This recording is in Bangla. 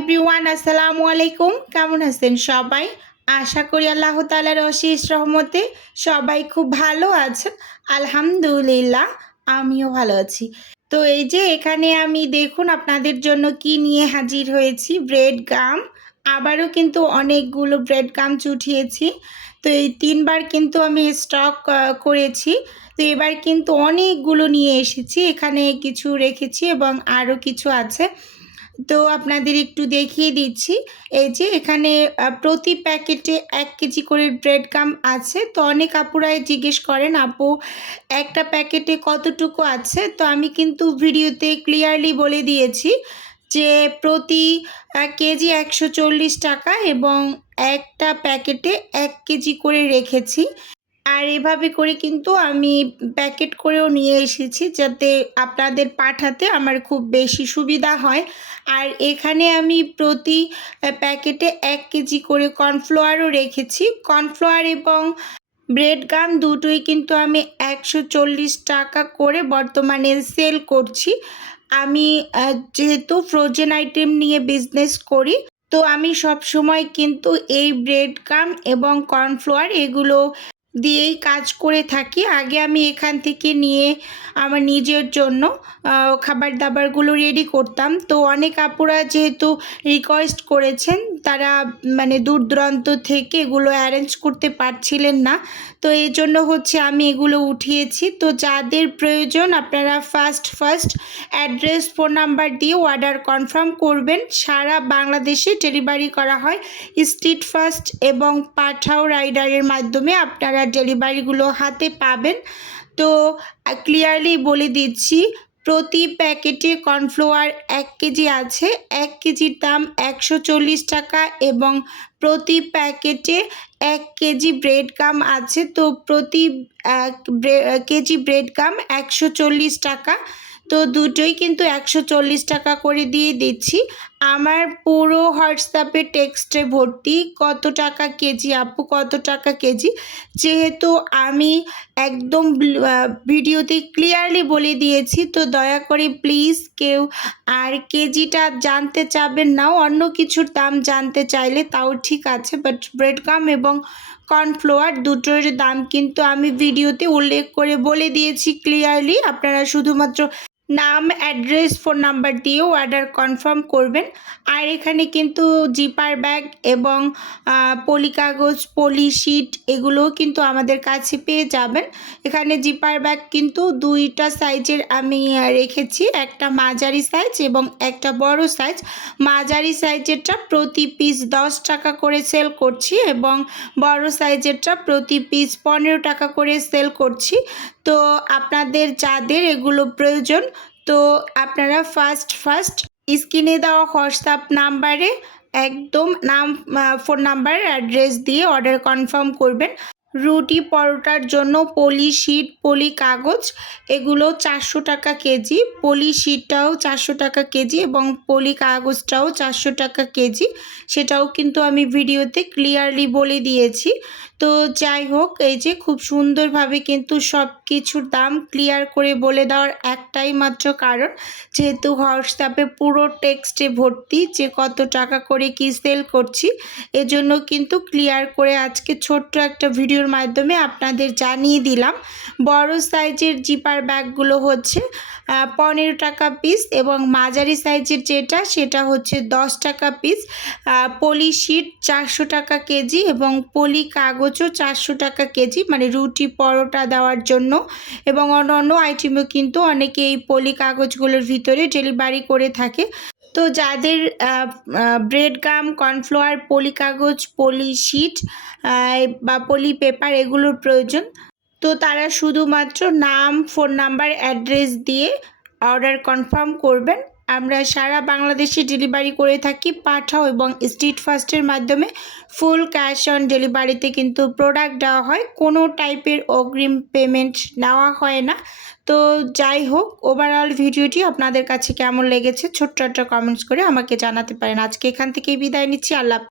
এভরিওয়ান, আসসালামু আলাইকুম। কেমন আছেন সবাই? আশা করি আল্লাহ তাআলার অশেষ রহমতে সবাই খুব ভালো আছেন। আলহামদুলিল্লাহ, আমিও ভালো আছি। তো এই যে এখানে আমি দেখুন আপনাদের জন্য কি নিয়ে হাজির হয়েছি, ব্রেড গাম। আবারও কিন্তু অনেকগুলো ব্রেড গামস উঠিয়েছি। তো এই ৩ বার কিন্তু আমি স্টক করেছি। তো এবার কিন্তু অনেকগুলো নিয়ে এসেছি। এখানে কিছু রেখেছি এবং আরও কিছু আছে। তো আপনাদের একটু দেখিয়ে দিচ্ছি। এই যে এখানে প্রতি প্যাকেটে ১ কেজি করে ব্রেড গাম আছে। তো অনেক আপুরাই জিজ্ঞেস করেন, আপু একটা প্যাকেটে কতটুকু আছে? তো আমি কিন্তু ভিডিওতে ক্লিয়ারলি বলে দিয়েছি যে প্রতি কেজি ১৪০ টাকা এবং একটা প্যাকেটে ১ কেজি করে রেখেছি। আর এভাবে করে কিন্তু আমি প্যাকেট করেও নিয়ে এসেছি যাতে আপনাদের পাঠাতে আমার খুব বেশি সুবিধা হয়। আর এখানে আমি প্রতি প্যাকেটে ১ কেজি করে কর্নফ্লাওয়ারও রেখেছি। কর্নফ্লাওয়ার এবং ব্রেড গাম দুটোই কিন্তু আমি ১৪০ টাকা করে বর্তমানে সেল করছি। আমি যেহেতু ফ্রোজেন আইটেম নিয়ে বিজনেস করি, তো আমি সবসময় কিন্তু এই ব্রেড গাম এবং কর্নফ্লাওয়ার এগুলো দিয়েই কাজ করে থাকি। আগে আমি এখান থেকে নিয়ে আমার নিজের জন্য খাবার দাবারগুলো রেডি করতাম। তো অনেক আপুরা যেহেতু রিকোয়েস্ট করেছেন, তারা মানে দূর দূরান্ত থেকে এগুলো অ্যারেঞ্জ করতে পারছিলেন না। তো এই জন্য হচ্ছে আমি এগুলো উঠিয়েছি। তো যাদের প্রয়োজন আপনারা ফার্স্ট অ্যাড্রেস, ফোন নাম্বার দিয়ে অর্ডার কনফার্ম করবেন। সারা বাংলাদেশে ডেলিভারি করা হয় স্ট্রিট ফাস্ট এবং পাঠাও রাইডারের মাধ্যমে আপনারা ডেলিভারিগুলো হাতে পাবেন। তো ক্লিয়ারলি বলে দিচ্ছি, প্রতি প্যাকেটে কর্নফ্লাওয়ার ১ কেজি আছে। ১ কেজির দাম ১৪০ টাকা এবং প্রতি প্যাকেটে ১ কেজি ব্রেড গাম আছে। তো প্রতি কেজি ব্রেড গাম ১৪০ টাকা। তো দুটোই কিন্তু ১৪০ টাকা করে দিয়ে দিচ্ছি। আমার পুরো হোয়াটসঅ্যাপে টেক্সটে ভর্তি কত টাকা কেজি আপু, কত টাকা কেজি। যেহেতু আমি একদম ভিডিওতে ক্লিয়ারলি বলে দিয়েছি, তো দয়া করে প্লিজ কেউ আর কেজিটা জানতে চাবেন না। অন্য কিছুর দাম জানতে চাইলে তাও ঠিক আছে, বাট ব্রেড গাম এবং কর্নফ্লাওয়ার দুটোর দাম কিন্তু আমি ভিডিওতে উল্লেখ করে বলে দিয়েছি ক্লিয়ারলি। আপনারা শুধুমাত্র নাম, অ্যাড্রেস, ফোন নাম্বার দিয়েও অর্ডার কনফার্ম করবেন। আর এখানে কিন্তু জিপার ব্যাগ এবং পলি কাগজ, পলি শিট এগুলোও কিন্তু আমাদের কাছে পেয়ে যাবেন। এখানে জিপার ব্যাগ কিন্তু 2টা সাইজের আমি রেখেছি, একটা মাঝারি সাইজ এবং একটা বড় সাইজ। মাঝারি সাইজেরটা প্রতি পিস 10 টাকা করে সেল করছি এবং বড় সাইজেরটা প্রতি পিস 15 টাকা করে সেল করছি। তো আপনাদের যাদের এগুলো প্রয়োজন, তো আপনারা ফার্স্ট স্ক্রিনে দেওয়া হোয়াটসঅ্যাপ নাম্বারে একদম নাম, ফোন নাম্বার, অ্যাড্রেস দিয়ে অর্ডার কনফার্ম করবেন। রুটি পরোটার জন্য পলি শিট, পলি কাগজ এগুলো 400 টাকা কেজি। পলি শিটটাও 400 টাকা কেজি এবং পলি কাগজটাও 400 টাকা কেজি। সেটাও কিন্তু আমি ভিডিওতে ক্লিয়ারলি বলে দিয়েছি। তো যাই হোক, এই যে খুব সুন্দরভাবে কিন্তু সব কিছুর দাম ক্লিয়ার করে বলে দেওয়ার একটাই মাত্র কারণ, যেহেতু হোয়াটসঅ্যাপে পুরো টেক্সটে ভর্তি যে কত টাকা করে কি সেল করছি, এজন্য কিন্তু ক্লিয়ার করে আজকে ছোট্ট একটা ভিডিওর মাধ্যমে আপনাদের জানিয়ে দিলাম। বড় সাইজের জিপার ব্যাগগুলো হচ্ছে 15 টাকা পিস এবং মাঝারি সাইজের যেটা সেটা হচ্ছে 10 টাকা পিস। পলি শিট 400 টাকা কেজি এবং পলি কাগজও 400 টাকা কেজি, মানে রুটি পরোটা দেওয়ার জন্য। এবং অন্য আইটেমও কিন্তু অনেকে এই পলি কাগজগুলোর ভিতরে ডেলিভারি করে থাকে। তো যাদের ব্রেড গাম, কর্নফ্লাওয়ার, পলি কাগজ, পলি শিট বা পলি পেপার এগুলোর প্রয়োজন, তো তারা শুধুমাত্র নাম, ফোন নাম্বার, অ্যাড্রেস দিয়ে অর্ডার কনফার্ম করবেন। আমরা সারা বাংলাদেশে ডেলিভারি করে থাকি পাঠাও এবং স্ট্রিট ফাস্টের মাধ্যমে। ফুল ক্যাশ অন ডেলিভারিতে কিন্তু প্রোডাক্ট দেওয়া হয়, কোনো টাইপের অগ্রিম পেমেন্ট নেওয়া হয় না। তো যাই হোক, ওভারঅল ভিডিওটি আপনাদের কাছে কেমন লেগেছে ছোট্ট একটা কমেন্টস করে আমাকে জানাতে পারেন। আজকে এখান থেকেই বিদায় নিচ্ছি। আল্লাহ।